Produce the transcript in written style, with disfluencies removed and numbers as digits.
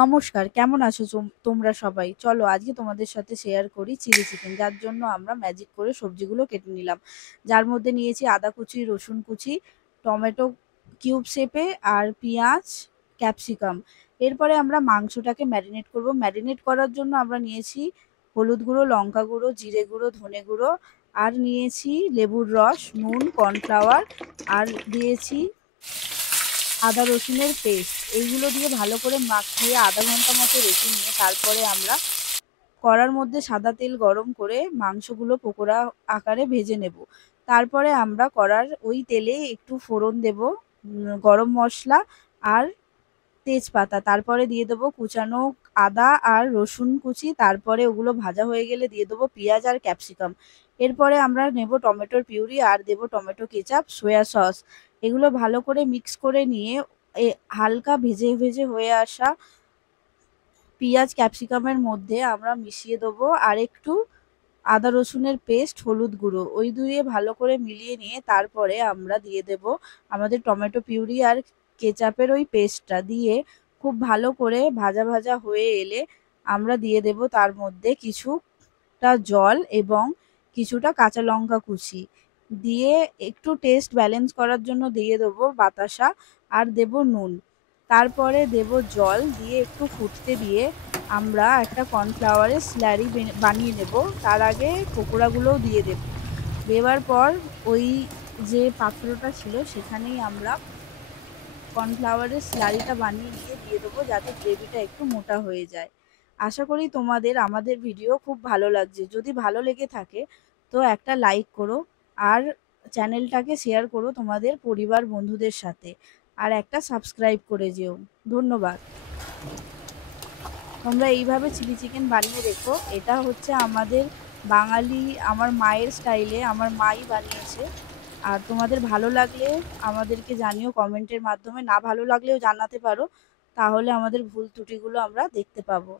নমস্কার, কেমন আছো তোমরা সবাই? চলো আজকে তোমাদের সাথে শেয়ার করি চিলি চিকেন। যার জন্য আমরা ম্যাজিক করে সবজিগুলো কেটে নিলাম। যার মধ্যে নিয়েছি আদা কুচি, রসুন কুচি, টমেটো কিউব শেপে আর পেঁয়াজ, ক্যাপসিকাম। এরপরে আমরা মাংসটাকে ম্যারিনেট করব। ম্যারিনেট করার জন্য আমরা নিয়েছি হলুদ গুঁড়ো, লঙ্কা গুঁড়ো, জিরে গুঁড়ো, ধনে গুঁড়ো আর নিয়েছি লেবুর রস, নুন, কর্নফ্লাওয়ার আর দিয়েছি আদা রসুনের পেস্ট। এইগুলো দিয়ে ভালো করে মাখিয়ে আধা ঘন্টা মতো রেখে নিয়ে তারপরে আমরা কড়ার মধ্যে সাদা তেল গরম করে মাংসগুলো পকোড়া আকারে ভেজে নেব। তারপরে আমরা কড়ার ওই তেলে একটু ফোড়ন দেব, গরম মশলা আর তেজপাতা। তারপরে দিয়ে দেবো কুচানো আদা আর রসুন কুচি। তারপরে ওগুলো ভাজা হয়ে গেলে দিয়ে দেবো পেঁয়াজ আর ক্যাপসিকাম। এরপরে আমরা নেব টমেটোর পিউরি আর দেবো টমেটো কেচাপ, সয়া সস। এগুলো ভালো করে মিক্স করে নিয়ে হালকা ভেজে ভেজে হয়ে আসা পেঁয়াজ ক্যাপসিকামের মধ্যে আমরা মিশিয়ে দেবো আর একটু আদা রসুনের পেস্ট, হলুদ গুঁড়ো। ওই দিয়ে ভালো করে মিলিয়ে নিয়ে তারপরে আমরা দিয়ে দেব আমাদের টমেটো পিউরি আর কেচাপের ওই পেস্টটা দিয়ে খুব ভালো করে ভাজা ভাজা হয়ে এলে আমরা দিয়ে দেব তার মধ্যে কিছুটা জল এবং কিছুটা কাঁচা লঙ্কা কুচি দিয়ে একটু টেস্ট ব্যালেন্স করার জন্য দিয়ে দেবো বাতাসা আর দেব নুন। তারপরে দেব জল দিয়ে একটু ফুটতে দিয়ে আমরা একটা কর্নফ্লাওয়ারের স্লারি বানিয়ে নেব। তার আগে পকোড়াগুলোও দিয়ে দেব। দেওয়ার পর ওই যে পাত্রটা ছিল সেখানেই আমরা কর্নফ্লাওয়ারের স্লারিটা বানিয়ে নিয়ে দিয়ে দেবো যাতে গ্রেভিটা একটু মোটা হয়ে যায়। আশা করি তোমাদের আমাদের ভিডিও খুব ভালো লাগছে। যদি ভালো লেগে থাকে তো একটা লাইক করো আর চ্যানেলটাকে শেয়ার করো তোমাদের পরিবার বন্ধুদের সাথে আর একটা সাবস্ক্রাইব করে যেও। ধন্যবাদ। তোমরা এইভাবে চিলি চিকেন বানিয়ে দেখো। এটা হচ্ছে আমাদের বাঙালি, আমার মায়ের স্টাইলে, আমার মাই বানিয়েছে। আর তোমাদের ভালো লাগলে আমাদেরকে জানিও কমেন্টের মাধ্যমে, না ভালো লাগলেও জানাতে পারো, তাহলে আমাদের ভুল ত্রুটিগুলো আমরা দেখতে পাবো।